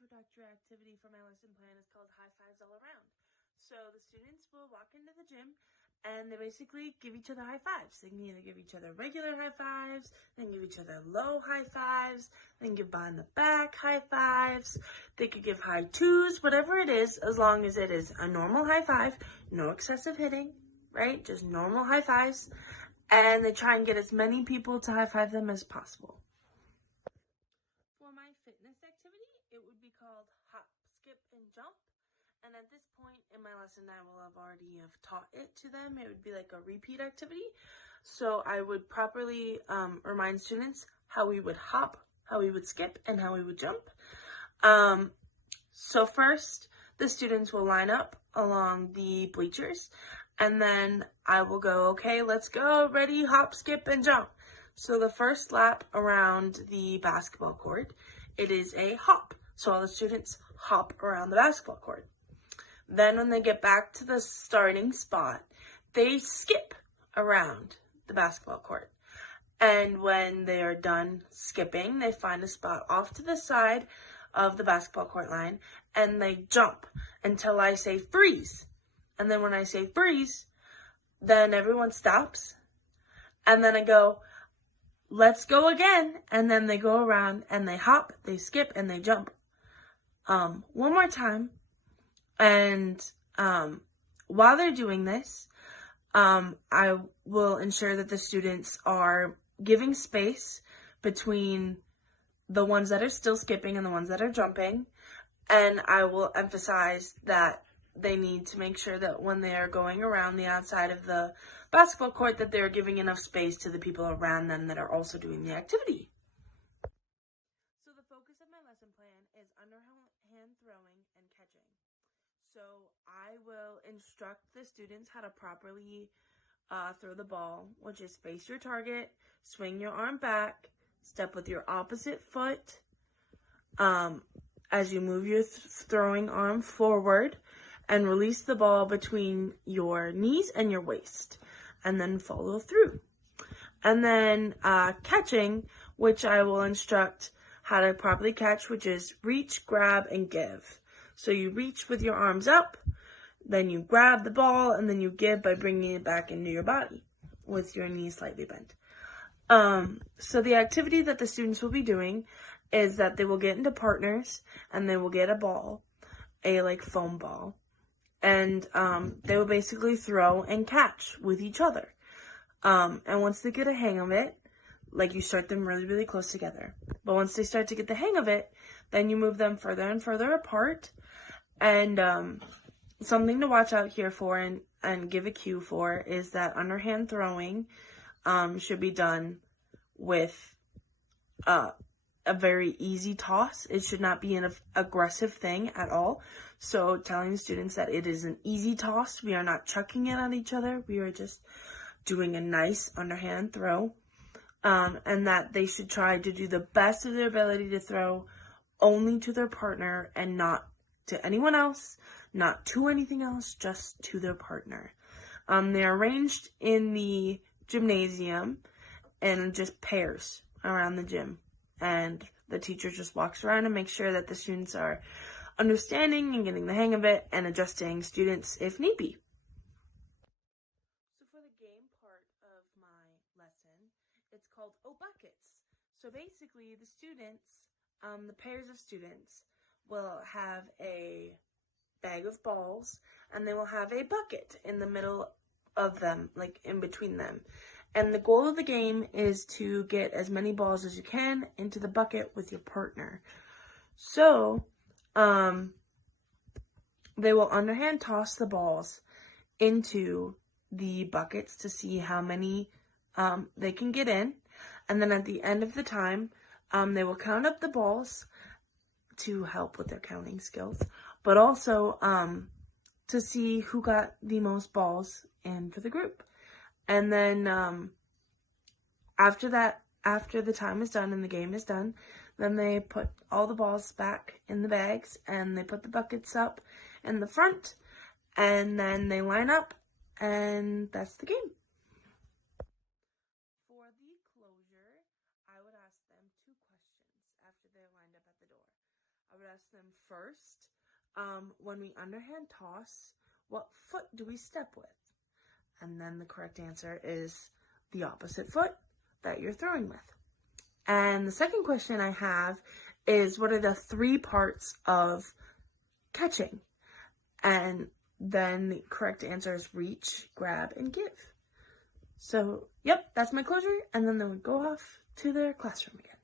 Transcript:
introductory activity for my lesson plan is called High Fives All Around. So the students will walk into the gym and they basically give each other high fives. They can either give each other regular high fives, they can give each other low high fives, they can give behind the back high fives, they could give high twos, whatever it is, as long as it is a normal high five, no excessive hitting, right? Just normal high fives. And they try and get as many people to high five them as possible. For my fitness activity, it would be called hop, skip, and jump. And at this point in my lesson, I will have already taught it to them. It would be like a repeat activity. So I would properly remind students how we would hop, how we would skip, and how we would jump. So first, the students will line up along the bleachers. And then I will go, okay, let's go, ready, hop, skip, and jump. So the first lap around the basketball court, it is a hop. So all the students hop around the basketball court. Then when they get back to the starting spot, they skip around the basketball court. And when they are done skipping, they find a spot off to the side of the basketball court line and they jump until I say freeze. And then when I say freeze, then everyone stops. And then I go, let's go again. And then they go around and they hop, they skip, and they jump. One more time. And while they're doing this, I will ensure that the students are giving space between the ones that are still skipping and the ones that are jumping. And I will emphasize that they need to make sure that when they are going around the outside of the basketball court that they're giving enough space to the people around them that are also doing the activity. So the focus of my lesson plan is underhand throwing and catching. So I will instruct the students how to properly throw the ball, which is face your target, swing your arm back, step with your opposite foot as you move your throwing arm forward, and release the ball between your knees and your waist, and then follow through. And then catching, which I will instruct how to properly catch, which is reach, grab, and give. So you reach with your arms up, then you grab the ball, and then you give by bringing it back into your body with your knees slightly bent. So the activity that the students will be doing is that they will get into partners, and they will get a ball, a foam ball, and they will basically throw and catch with each other. And once they get a hang of it, you start them really, really close together. But once they start to get the hang of it, then you move them further and further apart. And something to watch out here for and give a cue for is that underhand throwing should be done with a very easy toss. It should not be an aggressive thing at all. So telling the students that it is an easy toss. We are not chucking it at each other. We are just doing a nice underhand throw. And that they should try to do the best of their ability to throw only to their partner and not to anyone else, not to anything else, just to their partner. They are arranged in the gymnasium in just pairs around the gym. And the teacher just walks around and makes sure that the students are understanding and getting the hang of it and adjusting students if need be. So for the game part of my lesson, it's called O-Buckets. So basically the students, the pairs of students will have a bag of balls and they will have a bucket in the middle of them, in between them. And the goal of the game is to get as many balls as you can into the bucket with your partner. So, they will underhand toss the balls into the buckets to see how many they can get in. And then at the end of the time, they will count up the balls to help with their counting skills, but also to see who got the most balls in for the group. And then after the time is done and the game is done, then they put all the balls back in the bags and they put the buckets up in the front and then they line up and that's the game. For the closure, I would ask them two questions after they're lined up at the door. I would ask them first, when we underhand toss, what foot do we step with? And then the correct answer is the opposite foot that you're throwing with. And the second question I have is, what are the 3 parts of catching? And then the correct answer is reach, grab, and give. So, yep, that's my closure. And then they would go off to their classroom again.